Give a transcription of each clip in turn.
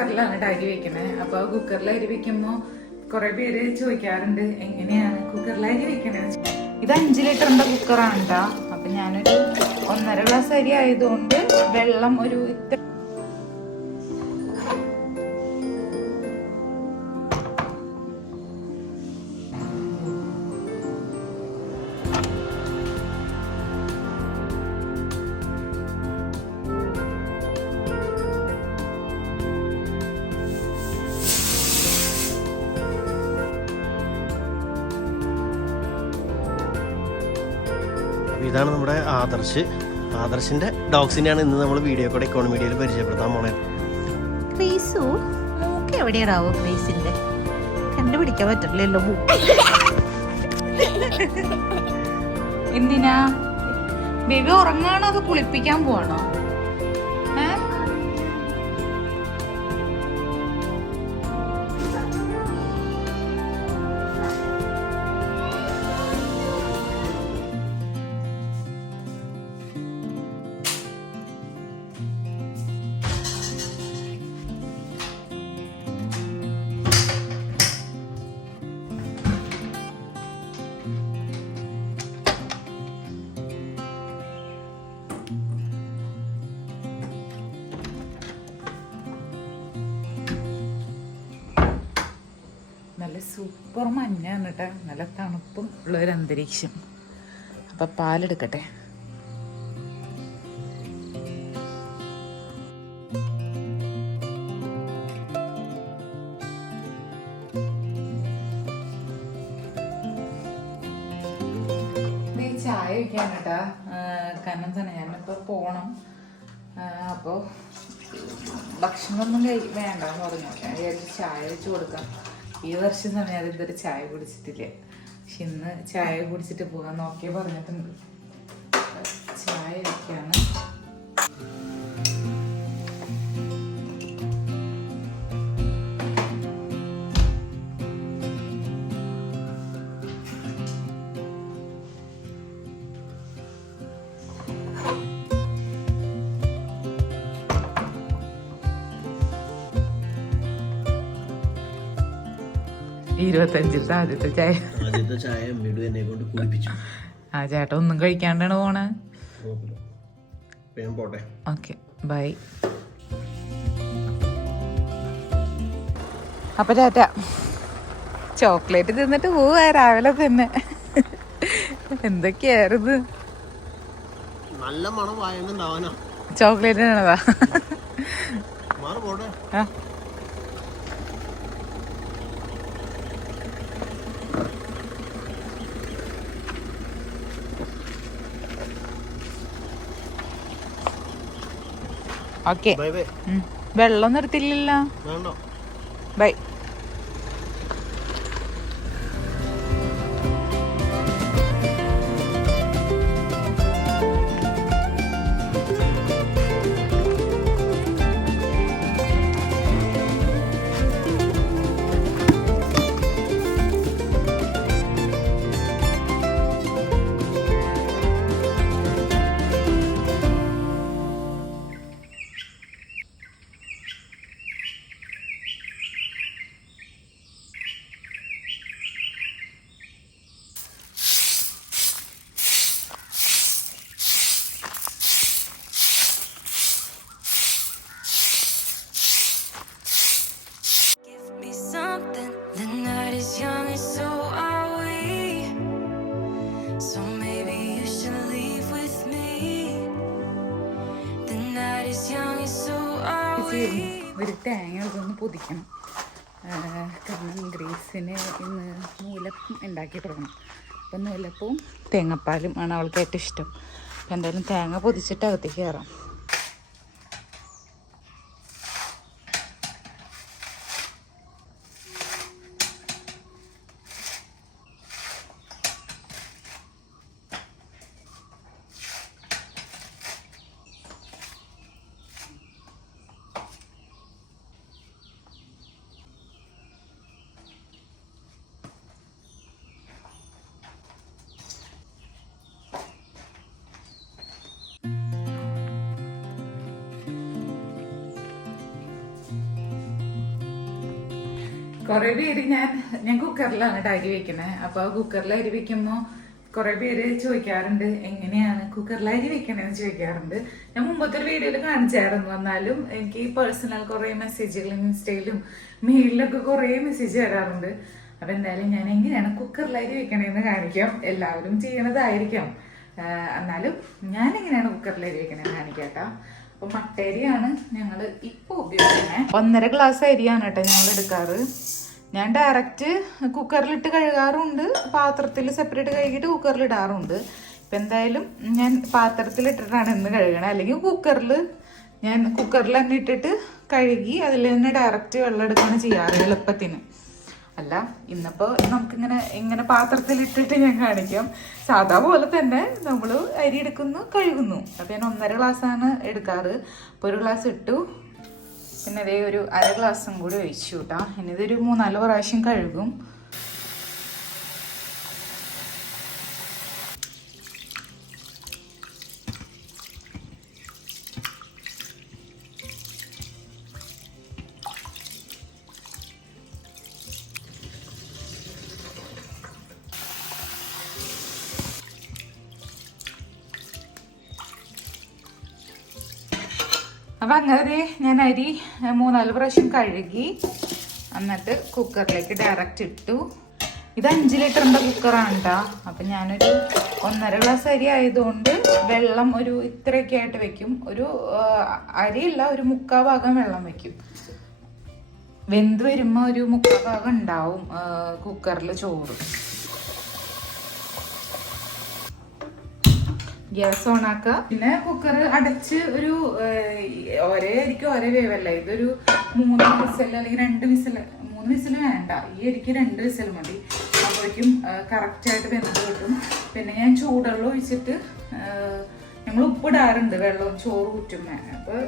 കുക്കറിലാണ് കേട്ടോ അരി വെക്കണേ. അപ്പോൾ കുക്കറിൽ അരി വെക്കുമ്പോ കുറെ പേര് ചോദിക്കാറുണ്ട് എങ്ങനെയാണ് കുക്കറിൽ അരി വെക്കണേ? ഇത് അഞ്ച് ലിറ്ററിന്റെ കുക്കറാണ് കേട്ടോ അപ്പൊ ഞാനൊരു ഒന്നര ഗ്ലാസ് അരി ആയതുകൊണ്ട് വെള്ളം ഒരു ഇത്ര ഇതാണ് നമ്മുടെ ആദർശ്. ആദർശിന്റെ ഡോഗ്സിനെയാണ് ഇന്ന് നമ്മൾ വീഡിയോ കൂടെ ഇക്കോണമിഡിയയിൽ പരിചയപ്പെടുത്താൻ പോണേ. ക്രീസു മൂക്ക് എവിടെയാണാവോ ക്രീസിന്റെ? കണ്ടുപിടിക്കാൻ പറ്റില്ലല്ലോ എന്തിനാ? ബേബി ഉറങ്ങാണോ അത് കുളിപ്പിക്കാൻ പോവാണോ? സൂപ്പർ മഞ്ഞാണ് കേട്ടോ നല്ല തണുപ്പും ഉള്ളൊരു അന്തരീക്ഷം. അപ്പൊ പാലെടുക്കട്ടെ. ചായ വയ്ക്കാൻ കേട്ടാ. കാരണം തന്നെ ഞാനിപ്പോ പോണം. അപ്പോ ഭക്ഷണമൊന്നും കഴി വേണ്ടെന്ന് പറഞ്ഞു. ഞാൻ ചായ വെച്ച് കൊടുക്കാം. ഈ വർഷം ഞാൻ ഇതുവരെ ചായ കുടിച്ചിട്ടില്ല. പക്ഷെ ഇന്ന് ചായ കുടിച്ചിട്ട് പോകാൻ നോക്കിയേ പറഞ്ഞിട്ടുണ്ട്. ചായ വെക്കാണ് ഇരുപത്തഞ്ചിലത്തെ ആദ്യത്തെ ചായ. ആദ്യത്തെ ചായ അമ്മയോട് എന്നെ കൊണ്ട് കുടിപ്പിച്ചു. ആ ചേട്ടൻ ഒന്നും കഴിക്കാണ്ടാണ് പോണേ. പോട്ടെ. Okay bye. അപ്പൊ ചേട്ട ചോക്ലേറ്റ് തിന്നിട്ട് പോവാ രാവിലെ തന്നെ. എന്തൊക്കെയായിരുന്നു? നല്ല മണം വായുന്നുണ്ടാവാനാ ചോക്ലേറ്റിനാണതാ മാറി പോട്ടെ. ആ. ഓക്കെ വെള്ളം നിർത്തില്ലല്ലോ ബൈ ഒരു തേങ്ങ ഇതൊന്ന് പൊതിക്കണം. കാരണം ഗ്രേസിന് ഇന്ന് നൂലപ്പം ഉണ്ടാക്കി കൊടുക്കണം അപ്പം നൂലപ്പവും തേങ്ങാപ്പാലും ആണ് അവൾക്ക് ഏറ്റവും ഇഷ്ടം. അപ്പം എന്തായാലും തേങ്ങ പൊതിച്ചിട്ട് അകത്തേക്ക് കയറാം. കുറെ പേര് ഞാൻ ഞാൻ കുക്കറിലാണ് അരി വെക്കണേ. അപ്പൊ കുക്കറിൽ അരി വെക്കുമ്പോ കൊറേ പേര് ചോദിക്കാറുണ്ട് എങ്ങനെയാണ് കുക്കറിൽ അരി വെക്കണേന്ന് ചോദിക്കാറുണ്ട്. ഞാൻ മുമ്പത്തെ ഒരു വീഡിയോയിൽ കാണിച്ചായിരുന്നു. എന്നാലും എനിക്ക് പേഴ്സണൽ കുറെ മെസ്സേജുകൾ ഇൻസ്റ്റയിലും മെയിലിലൊക്കെ കുറെ മെസ്സേജ് വരാറുണ്ട്. അപ്പൊ എന്തായാലും ഞാൻ എങ്ങനെയാണ് കുക്കറിൽ അരി വെക്കണേന്ന് കാണിക്കാം. എല്ലാവരും ചെയ്യണതായിരിക്കാം. എന്നാലും ഞാൻ എങ്ങനെയാണ് കുക്കറിൽ അരി വെക്കണേന്ന് കാണിക്കാം കേട്ടോ അപ്പൊ മട്ടരിയാണ് ഞങ്ങൾ ഇപ്പൊ ഉപയോഗിക്കുന്നത് ഒന്നര ഗ്ലാസ് അരിയാണ് കേട്ടോ ഞങ്ങൾ എടുക്കാറ്. ഞാൻ ഡയറക്റ്റ് കുക്കറിലിട്ട് കഴുകാറുണ്ട്. പാത്രത്തിൽ സെപ്പറേറ്റ് കഴുകിയിട്ട് കുക്കറിലിടാറുണ്ട് ഇപ്പം എന്തായാലും ഞാൻ പാത്രത്തിലിട്ടിട്ടാണ് ഇന്ന് കഴുകണത് അല്ലെങ്കിൽ കുക്കറിൽ ഞാൻ കുക്കറിൽ തന്നെ ഇട്ടിട്ട് കഴുകി അതിൽ തന്നെ ഡയറക്റ്റ് വെള്ളം എടുക്കുകയാണ് ചെയ്യാറ് എളുപ്പത്തിന്. അല്ല ഇന്നിപ്പോൾ നമുക്കിങ്ങനെ ഇങ്ങനെ പാത്രത്തിലിട്ടിട്ട് ഞാൻ കാണിക്കാം. സാധാ പോലെ തന്നെ നമ്മൾ അരി എടുക്കുന്നു കഴുകുന്നു. അപ്പം ഞാൻ ഒന്നര ഗ്ലാസ്സാണ് എടുക്കാറ്. അപ്പോൾ ഒരു ഗ്ലാസ് ഇട്ടു. പിന്നെ അതേ ഒരു അര ഗ്ലാസും കൂടി ഒഴിച്ചു കേട്ടോ ഇനി ഇതൊരു മൂന്നാൽ പ്രാവശ്യം കഴുകും. അങ്ങനെ ഞാൻ അരി മൂന്നാൽ പ്രാവശ്യം കഴുകി. എന്നിട്ട് കുക്കറിലേക്ക് ഡയറക്റ്റ് ഇട്ടു. ഇത് അഞ്ച് ലിറ്ററിന്റെ കുക്കറാണ് കേട്ടോ അപ്പം ഞാനൊരു ഒന്നര ഗ്ലാസ് അരി ആയതുകൊണ്ട് വെള്ളം ഒരു ഇത്രയൊക്കെ ആയിട്ട് വെക്കും. ഒരു അരിയല്ല ഒരു മുക്കാ ഭാഗം വെള്ളം വെക്കും. വെന്ത് വരുമ്പോൾ ഒരു മുക്കാ ഭാഗം ഉണ്ടാവും കുക്കറിൽ ചോറ്. ഗ്യാസ് ഓൺ ആക്കുക. പിന്നെ കുക്കർ അടച്ച് ഒരു ഒരേ അരിക്ക് ഒരേ വേവല്ല ഇതൊരു മൂന്ന് വിസൽ അല്ലെങ്കിൽ രണ്ട് വിസൽ മൂന്ന് വിസൽ വേണ്ട. ഈ അരിക്ക് രണ്ട് വിസൽ മതി. അപ്പോഴേക്കും കറക്റ്റായിട്ട് വെന്ത് കിട്ടും. പിന്നെ ഞാൻ ചൂടുവെള്ളം ഒഴിച്ചിട്ട് നമ്മൾ ഞങ്ങൾ ഉപ്പിടാറുണ്ട് വെള്ളം ചോറ് ഊറ്റുമ്പോൾ അപ്പോൾ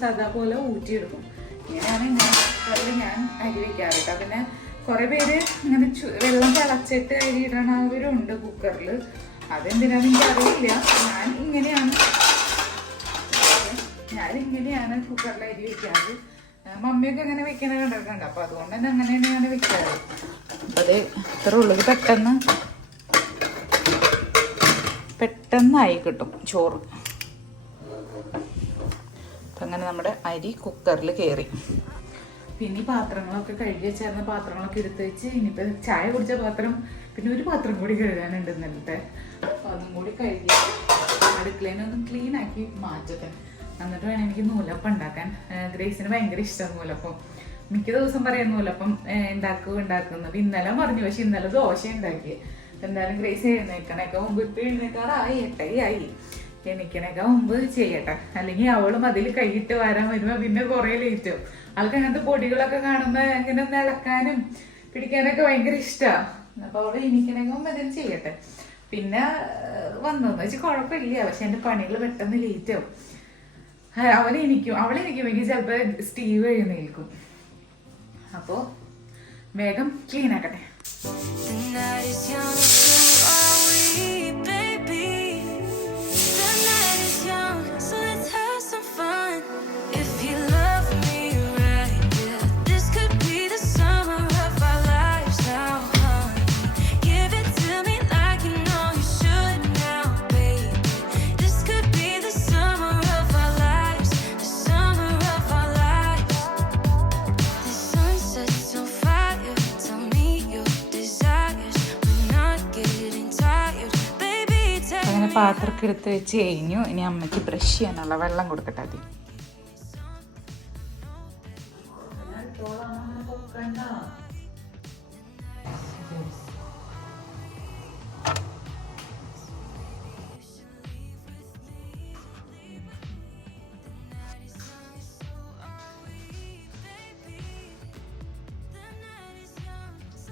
സാധാ പോലെ ഊറ്റിയെടുക്കും. ഇങ്ങനെയാണ് ഇങ്ങനെ കുക്കറിൽ ഞാൻ അരി വയ്ക്കാറ് കേട്ടോ പിന്നെ കുറേ പേര് ഇങ്ങനെ വെള്ളം തിളച്ചിട്ട് അരി ഇടണവരുണ്ട് കുക്കറിൽ അതെന്തിനാന്ന് എനിക്ക് അറിയില്ല? ഞാൻ ഇങ്ങനെയാണ്. ഞാൻ ഇങ്ങനെയാണ് കുക്കറിൽ അരി വെക്കാറ്. മമ്മിയൊക്കെ അങ്ങനെ വെക്കണ കണ്ടിട്ടുണ്ട്? അപ്പൊ അതുകൊണ്ട് തന്നെ അങ്ങനെ തന്നെയാണ് വെക്കാറ്. അത് ഇത്ര ഉള്ളത് പെട്ടെന്ന് പെട്ടെന്നായി കിട്ടും ചോറ്. അങ്ങനെ നമ്മുടെ അരി കുക്കറിൽ കയറി പിന്നെ ഈ പാത്രങ്ങളൊക്കെ കഴുകി വെച്ചായിരുന്ന പാത്രങ്ങളൊക്കെ എടുത്ത് വെച്ച് ഇനിയിപ്പോൾ ചായ കുടിച്ച പാത്രം പിന്നെ ഒരു പാത്രം കൂടി കഴുകാനുണ്ട് ഇന്നലത്തെ. അതും കൂടി കഴുകി അടുക്കളേനെ ഒന്ന് ക്ലീൻ ആക്കി മാറ്റട്ടെ. എന്നിട്ട് വേണം എനിക്ക് നൂലപ്പം ഉണ്ടാക്കാൻ. ഗ്രേസിന് ഭയങ്കര ഇഷ്ടമാണ് നൂലപ്പം. മിക്ക ദിവസം പറയാൻ നൂലപ്പം ഉണ്ടാക്കുക ഉണ്ടാക്കും ഉണ്ടാക്കുന്നു ഇന്നലെ പറഞ്ഞു പക്ഷെ ഇന്നലെ ദോശ ഉണ്ടാക്കി. എന്തായാലും ഗ്രേസ് എഴുന്നേക്കണേക്കാ മുമ്പ് ഇപ്പൊ എഴുന്നേക്കാറായി ആയി എണീക്കണേക്കാ മുമ്പ് ചെയ്യട്ടെ. അല്ലെങ്കിൽ അവളും അതിൽ കൈയിട്ട് വരാൻ വരുമ്പോ പിന്നെ കുറെ ലേറ്റ് ആവും. ആൾക്ക് അങ്ങനത്തെ പൊടികളൊക്കെ കാണുമ്പോ ഇങ്ങനെ ഒന്ന് ഇളക്കാനും പിടിക്കാനൊക്കെ ഭയങ്കര ഇഷ്ടമാണ് അപ്പൊ അവൾ എണീക്കണേക്കാ മുമ്പ് അതിന് ചെയ്യട്ടെ. പിന്നെ വന്നതെന്ന് വെച്ചാൽ കുഴപ്പമില്ല പക്ഷെ എന്റെ പണികൾ പെട്ടെന്ന് ലേറ്റ് ആവും. ആ, അവൻ എനിക്കും അവളെ എനിക്ക് ചിലപ്പോ സ്റ്റീവ് എഴുന്നേൽക്കും. അപ്പോ വേഗം ക്ലീൻ ആക്കട്ടെ. പാത്രമൊക്കെ എടുത്ത് വെച്ച് കഴിഞ്ഞു. ഇനി അമ്മയ്ക്ക് ബ്രഷ് ചെയ്യാനുള്ള വെള്ളം കൊടുക്കട്ടെ അതി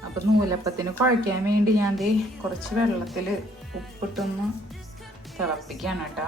അപ്പൊ നൂലപ്പത്തിന് കുഴക്കാൻ വേണ്ടി ഞാൻ ദേ കുറച്ച് വെള്ളത്തിൽ ഉപ്പിട്ടൊന്ന് കേട്ടോ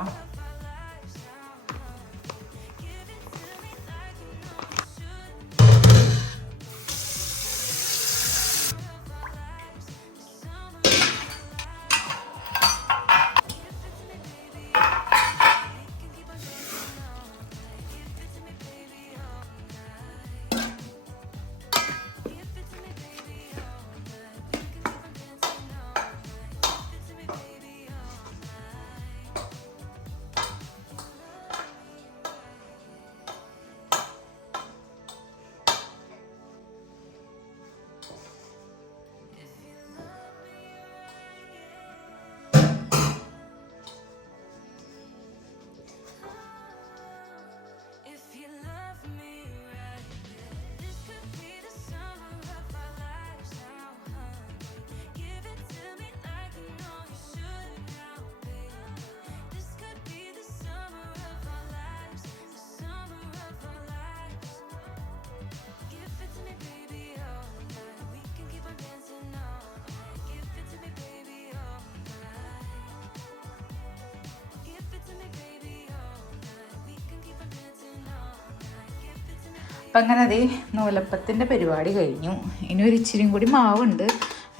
അപ്പം അങ്ങനെ അതേ നൂലപ്പത്തിന്റെ പരിപാടി കഴിഞ്ഞു. ഇനി ഒരു ഇച്ചിരിയും കൂടി മാവുണ്ട്.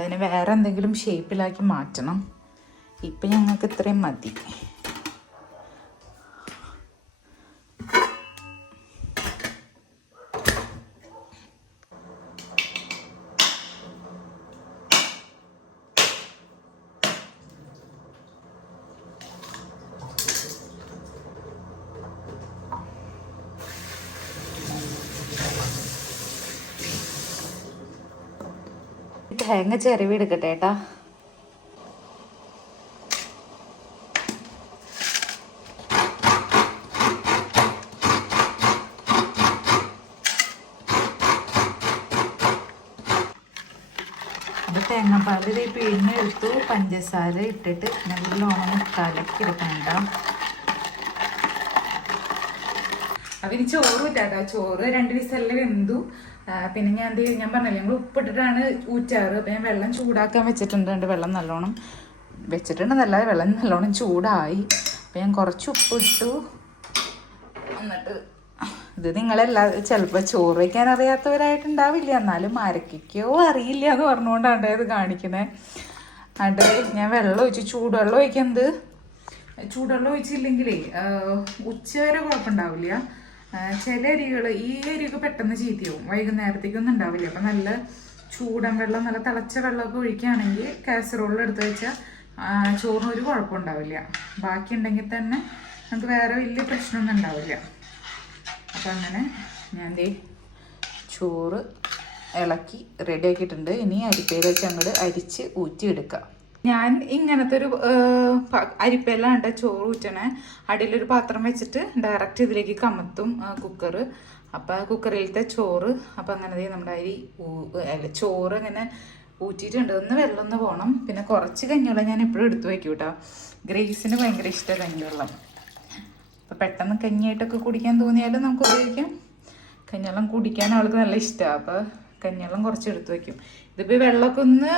അതിനെ വേറെ എന്തെങ്കിലും ഷേപ്പിലാക്കി മാറ്റണം. ഇപ്പം ഞങ്ങൾക്ക് ഇത്രയും മതി. തേങ്ങ ചിരവി എടുക്കട്ടെ ഏട്ടാ. തേങ്ങാപ്പാൽ ഇത് പിഴിഞ്ഞെടുത്തു പഞ്ചസാര ഇട്ടിട്ട് നല്ലോണം കലക്കി എടുക്കണ്ട അപ്പൊ ഇനി ചോറ് ഊറ്റാട്ടോ. ചോറ് രണ്ട് വിസലിൽ വെന്തു. പിന്നെ ഞാൻ എന്ത്? ഞാൻ പറഞ്ഞില്ല ഞങ്ങൾ ഉപ്പിട്ടിട്ടാണ് ഊറ്റാറ്. അപ്പം ഞാൻ വെള്ളം ചൂടാക്കാൻ വെച്ചിട്ടുണ്ട്. വെള്ളം നല്ലോണം വെച്ചിട്ടുണ്ടെന്നല്ല വെള്ളം നല്ലോണം ചൂടായി. അപ്പം ഞാൻ കുറച്ച് ഉപ്പിട്ടു. എന്നിട്ട് ഇത് നിങ്ങളെല്ലാ ചിലപ്പോൾ ചോറ് വയ്ക്കാൻ അറിയാത്തവരായിട്ടുണ്ടാവില്ല. എന്നാലും അരക്കിക്കോ അറിയില്ല എന്ന് പറഞ്ഞുകൊണ്ടാണ് ഇത് കാണിക്കുന്നത് അത് ഞാൻ വെള്ളം ഒഴിച്ച്. ചൂടുവെള്ളം ഒഴിക്കുന്നത് ചൂടുവെള്ളം ഒഴിച്ചില്ലെങ്കിലേ ഉച്ച വരെ കുഴപ്പമുണ്ടാവില്ല. ചില അരികൾ ഈ അരിയൊക്കെ പെട്ടെന്ന് ചീത്തയാവും വൈകുന്നേരത്തേക്കൊന്നും ഉണ്ടാവില്ല. അപ്പം നല്ല ചൂടൻ വെള്ളം നല്ല തിളച്ച വെള്ളമൊക്കെ ഒഴിക്കുകയാണെങ്കിൽ കാസറോളിൽ എടുത്ത് വെച്ചാൽ ചോറിന് ഒരു കുഴപ്പമുണ്ടാവില്ല ബാക്കി ഉണ്ടെങ്കിൽ തന്നെ നമുക്ക് വേറെ വലിയ പ്രശ്നമൊന്നും ഉണ്ടാവില്ല. അപ്പം അങ്ങനെ ഞാൻ ദേ ചോറ് ഇളക്കി റെഡി ആക്കിയിട്ടുണ്ട്. ഇനി അരിപ്പയിൽ വെച്ച് അങ്ങോട്ട് അരിച്ച് ഊറ്റിയെടുക്കാം. ഞാൻ ഇങ്ങനത്തെ ഒരു അരിപ്പയിലാണ് ചോറ് ഊറ്റണേ. അടിയിലൊരു പാത്രം വെച്ചിട്ട് ഡയറക്റ്റ് ഇതിലേക്ക് കമത്തും കുക്കർ അപ്പം കുക്കറിലത്തെ ചോറ് അപ്പം അങ്ങനെ നമ്മുടെ അരി ചോറ് അങ്ങനെ ഊറ്റിയിട്ടുണ്ട്. ഒന്ന് വെള്ളം ഒന്ന് പോകണം പിന്നെ കുറച്ച് കഞ്ഞിവെള്ളം ഞാൻ എപ്പോഴും എടുത്തു വയ്ക്കും കേട്ടോ ഗ്രേസിന് ഭയങ്കര ഇഷ്ടമാണ് കഞ്ഞിവെള്ളം. അപ്പം പെട്ടെന്ന് കഞ്ഞിയായിട്ടൊക്കെ കുടിക്കാൻ തോന്നിയാലും നമുക്ക് ഉപയോഗിക്കാം. കഞ്ഞിവെള്ളം കുടിക്കാൻ അവൾക്ക് നല്ല ഇഷ്ടമാണ് അപ്പോൾ കഞ്ഞിവെള്ളം കുറച്ച് എടുത്തു വെക്കും ഇതിപ്പോൾ വെള്ളമൊക്കെ ഒന്ന്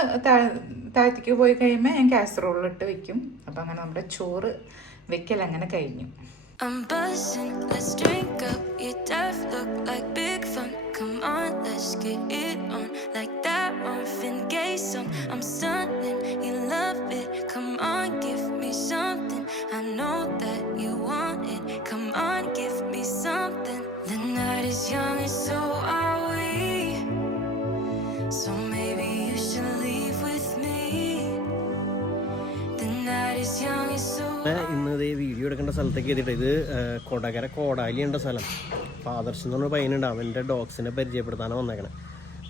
താഴത്തേക്ക് പോയി കഴിയുമ്പോൾ ഞാൻ കാസറോളിലിട്ട് വെക്കും അപ്പം അങ്ങനെ നമ്മുടെ ചോറ് വെക്കൽ അങ്ങനെ കഴിഞ്ഞു something. സ്ഥലത്തേക്ക് എത്തിയിട്ട് ഇത് കൊടകര കോടാലി ഉണ്ട് സ്ഥലം. അപ്പോൾ ആദർശ് എന്ന് പറഞ്ഞ പയ്യനുണ്ട് അവന്റെ ഡോഗ്സിനെ പരിചയപ്പെടുത്താനാണ് വന്നേക്കണേ.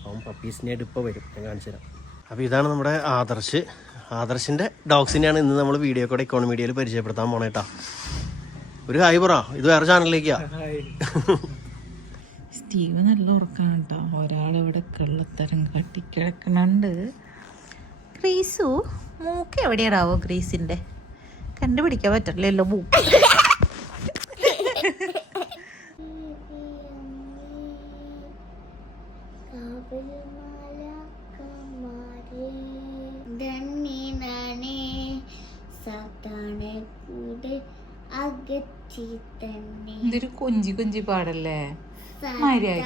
അവൻ പപ്പീസിന്റെ അടുപ്പം വരും. ഞാൻ കാണിച്ചു തരാം. അപ്പോൾ ഇതാണ് നമ്മുടെ ആദർശ്. ആദർശിന്റെ ഡോഗ്സിനെയാണ് ഇന്ന് നമ്മൾ വീഡിയോ കൂടെ ഇക്കോണമി മീഡിയയിൽ പരിചയപ്പെടുത്താൻ പോണേട്ടാ ഒരു ഹായ് പറ. ഇത് വേറെ ചാനലിലേക്കാ സ്റ്റീവ് നല്ല ഉറക്കാണ് കേട്ടോ ഒരാളിവിടെ കള്ളത്തരം കട്ടിക്കിടക്കണുണ്ട്. ക്രീസു മൂക്ക് എവിടെയാടാവോ ക്രീസിന്റെ കണ്ടുപിടിക്കാൻ പറ്റില്ലല്ലോ തന്നെ ഇതൊരു കൊഞ്ചി കൊഞ്ചി പാടല്ലേ? മര്യാദ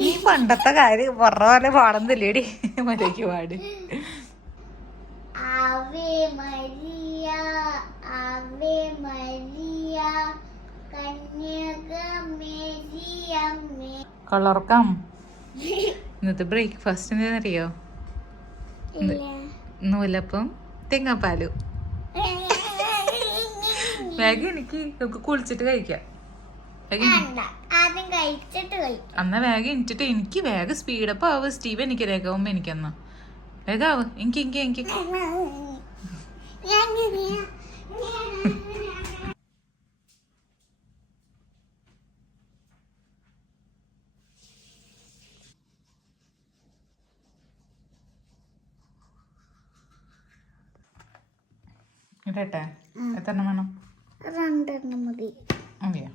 നീ പണ്ടത്തെ കാര്യം പറഞ്ഞ പോലെ പാടുന്നില്ലേടി മര്യാദ പാട്. ആവേ മരിയ ആവേ മരിയ കളർക്കാം ഇന്നത്തെ ബ്രേക്ക്ഫാസ്റ്റ് എന്താണെന്നറിയോ നൂലപ്പം തേങ്ങാപ്പാലും. വേഗം എനിക്ക് നമുക്ക് കുളിച്ചിട്ട് കഴിക്കാം. അന്നാ വേഗം എനിച്ചിട്ട് എനിക്ക് വേഗം സ്പീഡപ്പ് ആവ്. സ്റ്റീവ് എനിക്ക് രേഖാവുമ്പോ എനിക്കെന്നാ ആവ് എനിക്ക് എനിക്ക് എനിക്ക്. ഇടട്ടെ? എത്ര വേണം? രണ്ടെണ്ണം മതി. മതിയോ?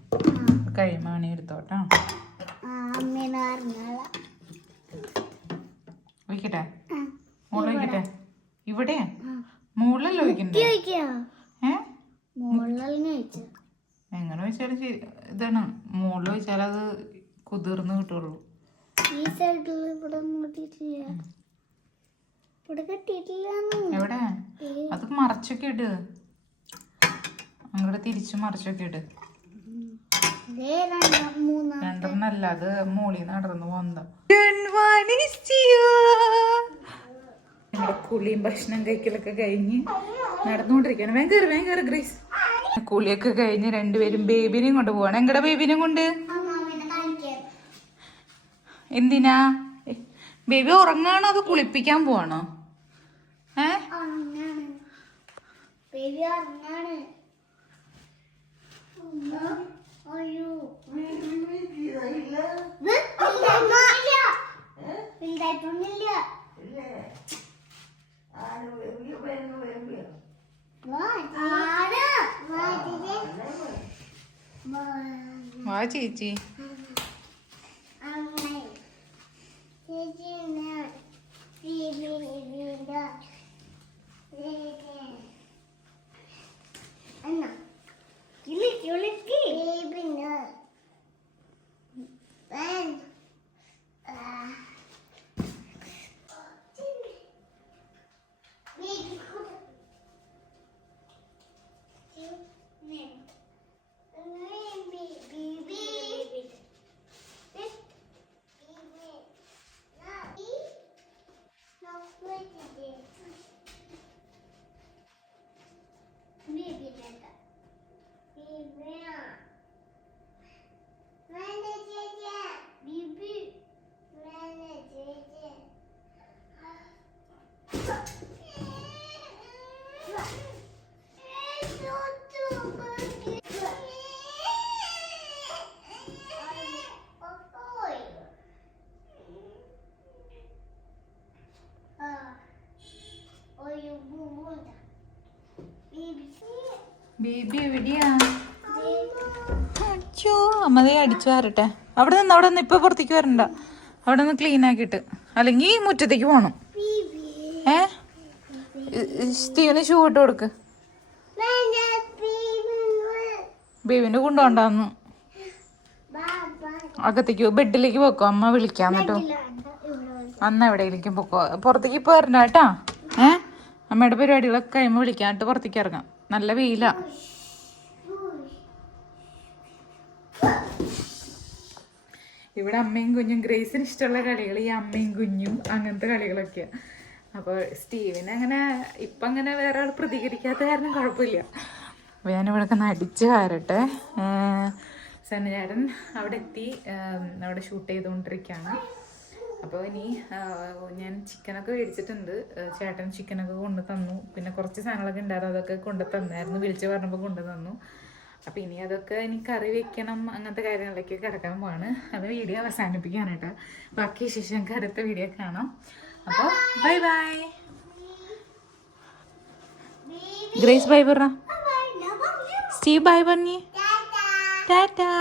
കഴിയുമ്പോ വേണേ എടുത്തോട്ടാ. ഒഴിക്കട്ടെ? ഇവിടെ മുകളിലല്ലോ എങ്ങനെ വെച്ചാലും ശരി ഇതാണ്. മുകളിൽ വെച്ചാൽ അത് കുതിർന്ന് കിട്ടുള്ളൂ. ഈ സൈഡിൽ ഇവിടെ മൂടിയിട്ടില്ല. ഇവിടെ കെട്ടിയിട്ടില്ലാന്ന്. എവിടെ? അത് മറച്ചൊക്കെ ഇട്. അങ്ങോട്ട് തിരിച്ചു മറിച്ചൊക്കെ ഇട്. രണ്ടെണ്ണല്ല അത് മോളിന്ന് നടന്നു പോന്ന നമ്മുടെ കുളിയും ഭക്ഷണം കഴിക്കലൊക്കെ കഴിഞ്ഞ് നടന്നുകൊണ്ടിരിക്കുകയാണ്. വേഗം കയറി വേഗം കയറി ഗ്രീസ്. കുളിയൊക്കെ കഴിഞ്ഞ് രണ്ടുപേരും ബേബിനെയും കൊണ്ട് പോവാണ്. എങ്ങടെ ബേബിനെ കൊണ്ട്? എന്തിനാ? ബേബി ഉറങ്ങാണോ അത് കുളിപ്പിക്കാൻ പോവാണോ? ഏ? ബേബി ചേച്ചി അങ്ങനെ. ചേച്ചി എന്നാ? ബേബി, ബേബിയുടെ ബേബി. അണ്ണാ, കിളിക്ക്, കിളിക്ക്. ബേബിന്. വേണ്ട. ആ. ബേബി കൂടെ. ബേബി. Baby, baby. ഒരു ബുബുണ്ട ബേബി അച്ഛോ അമ്മതേ അടിച്ചു. വരട്ടെ. അവിടെ നിന്ന് അവിടെ നിന്ന് ഇപ്പൊ പുറത്തേക്ക് വരണ്ട. അവിടെ നിന്ന് ക്ലീൻ ആക്കിയിട്ട്. അല്ലെങ്കിൽ മുറ്റത്തേക്ക് ബേബി ഏ? സ്റ്റീവിന് ഷൂ ഇട്ട് കൊടുക്ക്. ബേബിന്റെ കൊണ്ടുപോണ്ടാന്ന് അകത്തേക്ക് ബെഡിലേക്ക് പോക്കോ. അമ്മ വിളിക്കാൻ കേട്ടോ അന്ന് എവിടെയെങ്കിലും പൊക്കോ. പുറത്തേക്ക് ഇപ്പൊ വരണ്ട കേട്ടാ. ഏ? അമ്മയുടെ പരിപാടികളൊക്കെ കഴിയുമ്പോൾ വിളിക്കാനായിട്ട് പുറത്തേക്ക് ഇറങ്ങാം. നല്ല വെയിലാ. ഇവിടെ അമ്മയും കുഞ്ഞും ഗ്രേസിന് ഇഷ്ടമുള്ള കളികൾ ഈ അമ്മയും കുഞ്ഞും അങ്ങനത്തെ കളികളൊക്കെയാ. അപ്പോൾ സ്റ്റീവിന് അങ്ങനെ ഇപ്പം അങ്ങനെ വേറെ ആൾ പ്രതികരിക്കാത്ത കാരണം കുഴപ്പമില്ല. അപ്പോൾ ഞാനിവിടെ ഒക്കെ നടിച്ച് കയറട്ടെ സന്നചേട്ടൻ അവിടെ എത്തി. അവിടെ ഷൂട്ട് ചെയ്തുകൊണ്ടിരിക്കുകയാണ്. അപ്പോൾ ഇനി ഞാൻ ചിക്കനൊക്കെ മേടിച്ചിട്ടുണ്ട്. ചേട്ടൻ ചിക്കനൊക്കെ കൊണ്ടു തന്നു. പിന്നെ കുറച്ച് സാധനങ്ങളൊക്കെ ഉണ്ടായിരുന്നു. അതൊക്കെ കൊണ്ടു തന്നായിരുന്നു. വിളിച്ച് പറഞ്ഞപ്പോൾ കൊണ്ടു തന്നു. അപ്പോൾ ഇനി അതൊക്കെ ഇനി കറി വെക്കണം അങ്ങനത്തെ കാര്യങ്ങളിലേക്ക് കിടക്കാൻ പോവാണ്. അത് വീഡിയോ അവസാനിപ്പിക്കാനായിട്ട്. ബാക്കി ശേഷം അടുത്ത വീഡിയോ കാണാം. അപ്പോൾ ബൈ ബൈ. ഗ്രേസ് ബൈ പറ സ്റ്റീവ് ബൈ പറഞ്ഞേ. ടാറ്റാ.